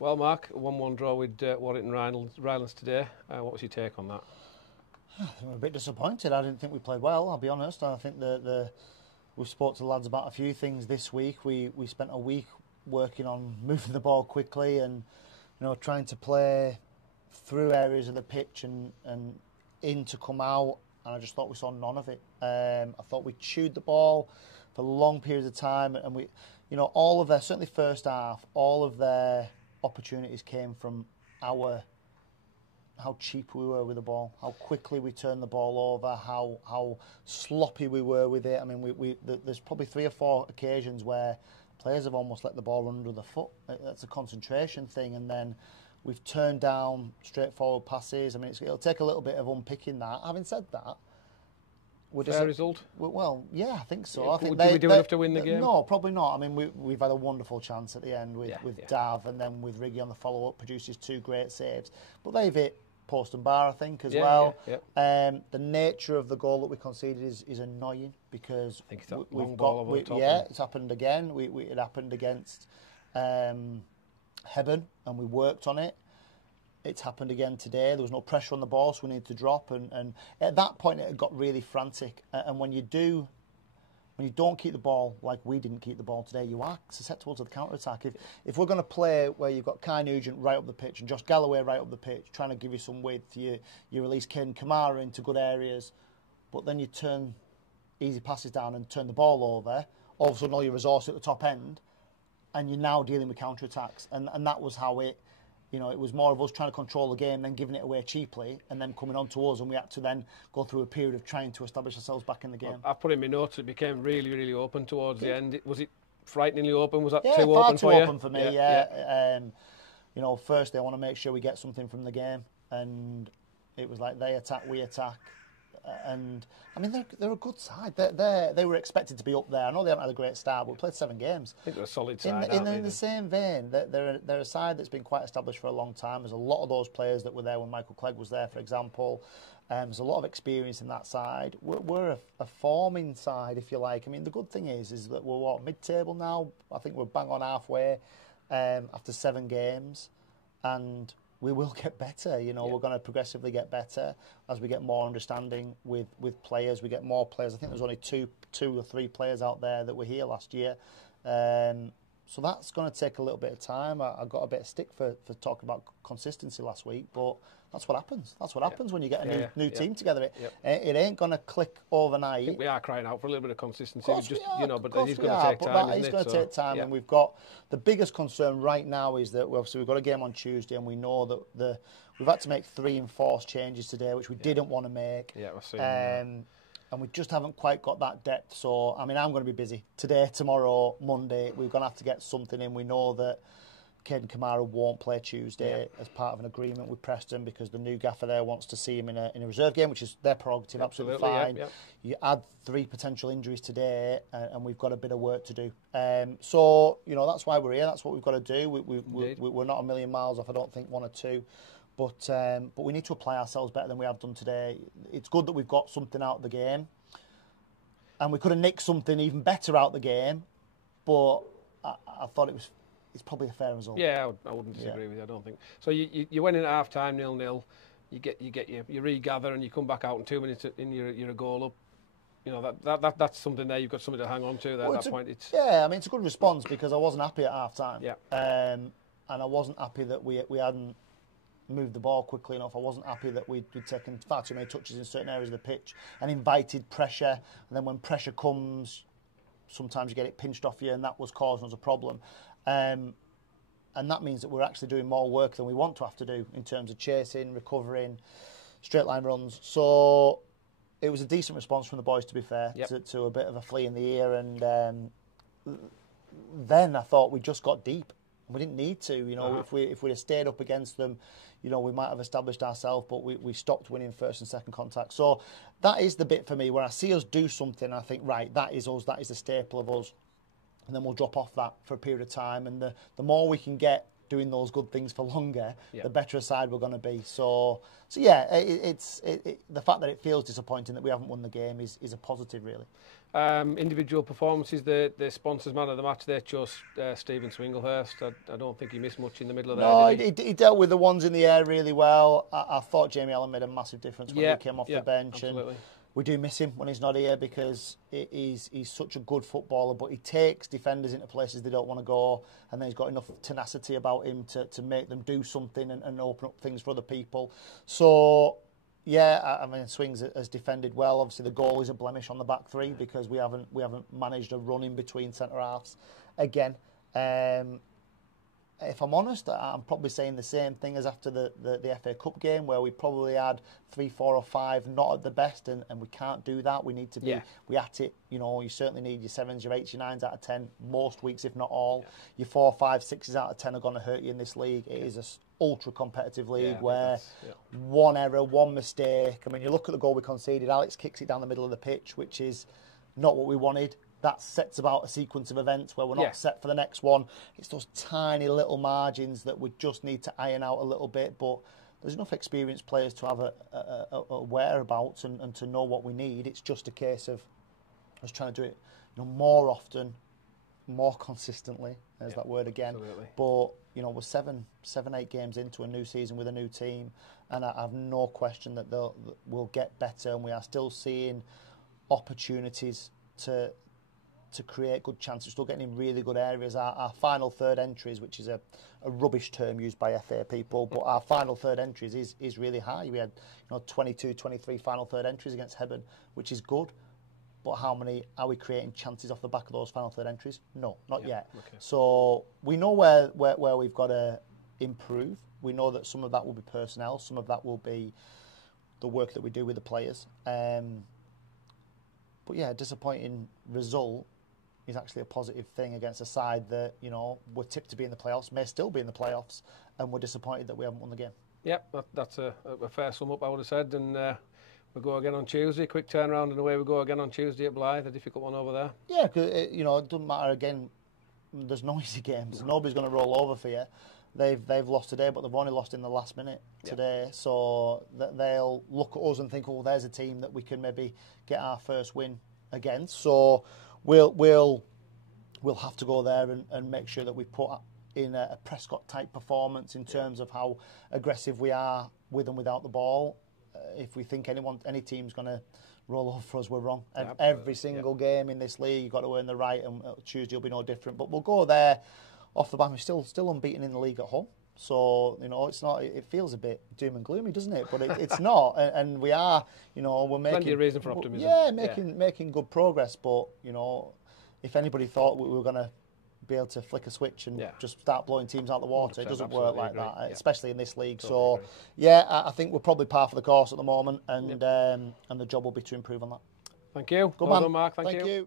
Well, Mark, a 1-1 draw with Warrington Rylands today. What was your take on that? I'm a bit disappointed. I didn't think we played well, I'll be honest. I think we've spoke to the lads about a few things this week. We spent a week working on moving the ball quickly and trying to play through areas of the pitch and in to come out, and I just thought we saw none of it. I thought we chewed the ball for long periods of time, and we, all of their, certainly first half, all of their opportunities came from how cheap we were with the ball, how quickly we turned the ball over, how sloppy we were with it. I mean, there's probably 3 or 4 occasions where players have almost let the ball under the foot. That's a concentration thing, and then we've turned down straightforward passes. I mean, it'll take a little bit of unpicking that. Having said that, fair result? Well, yeah, I think so. Yeah, I think did we do enough to win the game? No, probably not. I mean, we've had a wonderful chance at the end with Dav, and then with Riggy on the follow-up, produces 2 great saves. But they've hit post and bar, I think, as well. Yeah. The nature of the goal that we conceded is annoying because I think it's long ball over the top. Yeah, it's happened again. It happened against Hebburn, and we worked on it. It's happened again today. There was no pressure on the ball, so we needed to drop. And at that point, it got really frantic. And when you don't keep the ball like we didn't keep the ball today, you are susceptible to the counter-attack. If we're going to play where you've got Kai Nugent right up the pitch and Josh Galloway right up the pitch, trying to give you some width, you release Caden Kamara into good areas, but then you turn easy passes down and turn the ball over, all of a sudden all your resource at the top end, and you're now dealing with counter-attacks. And that was how it... it was more of us trying to control the game, then giving it away cheaply, and then coming on to us, and we had to then go through a period of trying to establish ourselves back in the game. I've put in my notes, it became really, really open towards the end. Was it frighteningly open? Was that too far open too for you? open for me, yeah. Firstly, I want to make sure we get something from the game, and it was like they attack, we attack. And I mean, they're a good side. They were expected to be up there. I know they haven't had a great start, but we played 7 games. I think they're a solid side. In the same vein, they're a side that's been quite established for a long time. There's a lot of those players that were there when Michael Clegg was there, for example. There's a lot of experience in that side. We're a forming side, if you like. I mean, the good thing is that we're mid-table now. I think we're bang on halfway after 7 games, and we will get better. We're going to progressively get better as we get more understanding with players. We get more players. I think there's only two or three players out there that were here last year. So that's going to take a little bit of time. I got a bit of stick for talking about consistency last week, but that's what happens. That's what happens when you get a new team together. It ain't going to click overnight. I think we are crying out for a little bit of consistency. But he's going to take time, He's going to take time, and we've got the biggest concern right now is that we've got a game on Tuesday, and we know that we've had to make 3 enforced changes today, which we didn't want to make. Yeah, we're seeing and we just haven't quite got that depth. So, I mean, I'm going to be busy today, tomorrow, Monday. We're going to have to get something in. We know that Caden Kamara won't play Tuesday as part of an agreement with Preston because the new gaffer there wants to see him in a reserve game, which is their prerogative, absolutely fine. You add 3 potential injuries today, and we've got a bit of work to do. So, that's why we're here. That's what we've got to do. We're not a million miles off, I don't think, 1 or 2. But we need to apply ourselves better than we have done today. It's good that we've got something out of the game, and we could have nicked something even better out of the game. But I thought it's probably a fair result. Yeah, I wouldn't disagree with you. I don't think so. You went in at half time 0-0. You regather and you come back out in 2 minutes and you're a goal up. That's something there. You've got something to hang on to there at that point. I mean, it's a good response because I wasn't happy at half time. Yeah. And I wasn't happy that we hadn't moved the ball quickly enough. I wasn't happy that we'd taken far too many touches in certain areas of the pitch and invited pressure. And then when pressure comes, sometimes you get it pinched off you, and that was causing us a problem. And that means that we're actually doing more work than we want to have to do in terms of chasing, recovering, straight line runs. So it was a decent response from the boys, to be fair, to a bit of a flea in the ear. And then I thought we just got deep. We didn't need to, if we'd have stayed up against them, we might have established ourselves, but we stopped winning first and second contact. So that is the bit for me where I see us do something, I think, right, that is us, that is the staple of us, and then we'll drop off that for a period of time. And the more we can get doing those good things for longer, the better a side we're going to be. So yeah, it's the fact that it feels disappointing that we haven't won the game is a positive, really. Individual performances, the sponsors man of the match, they chose Stephen Swinglehurst. I don't think he missed much in the middle of there. No, Did he dealt with the ones in the air really well. I thought Jamie Allen made a massive difference when he came off the bench. Absolutely. And we do miss him when he's not here because he's such a good footballer, but he takes defenders into places they don't want to go, and then he's got enough tenacity about him to make them do something and open up things for other people. So, yeah, I mean, Swings has defended well. Obviously, the goal is a blemish on the back three because we haven't managed a run in between centre halves again. If I'm honest, I'm probably saying the same thing as after the FA Cup game, where we probably had 3, 4 or 5 not at the best, and we can't do that. We need to be we at it. You know, you certainly need your 7s, your 8s, your 9s out of 10 most weeks, if not all. Your 4, 5, 6s out of 10 are going to hurt you in this league. It is an ultra competitive league where one error, one mistake. I mean, you look at the goal we conceded. Alex kicks it down the middle of the pitch, which is not what we wanted. That sets about a sequence of events where we're not set for the next one. It's those tiny little margins that we just need to iron out a little bit. But there's enough experienced players to have a whereabouts and to know what we need. It's just a case of us trying to do it, more often, more consistently. There's that word again. Absolutely. But we're 7, 8 games into a new season with a new team, and I have no question that we'll get better. And we are still seeing opportunities to create good chances, still getting in really good areas. Our final third entries, which is a rubbish term used by FA people, but our final third entries is really high. We had 22, 23 final third entries against Hebburn, which is good. But how many are we creating chances off the back of those final third entries? No, not yet. Okay. So we know where we've got to improve. We know that some of that will be personnel, some of that will be the work that we do with the players. But yeah, a disappointing result is actually a positive thing against a side that, we're tipped to be in the playoffs, may still be in the playoffs, and we're disappointed that we haven't won the game. Yep, that's a fair sum up, I would have said. And we'll go again on Tuesday. Quick turnaround and away we go again on Tuesday at Blythe, a difficult one over there. Yeah, because it doesn't matter. Again, there's no easy games. Nobody's going to roll over for you. They've lost today, but they've only lost in the last minute today. So they'll look at us and think, oh, there's a team that we can maybe get our first win against. So we'll have to go there and make sure that we put in a Prescott-type performance in terms of how aggressive we are with and without the ball. If we think any team's going to roll over for us, we're wrong. Every single game in this league, you've got to earn the right, and Tuesday will be no different. But we'll go there off the back. We're still unbeaten in the league at home. So, it's not. It feels a bit doom and gloomy, doesn't it? But it's not. And we are, we're making plenty of reason for optimism. Yeah, making good progress. But if anybody thought we were going to be able to flick a switch and just start blowing teams out the water, it doesn't work like that, especially in this league. Totally agree. Yeah, I think we're probably par for the course at the moment, and the job will be to improve on that. Thank you. Good man. Well done, Mark. Thank you.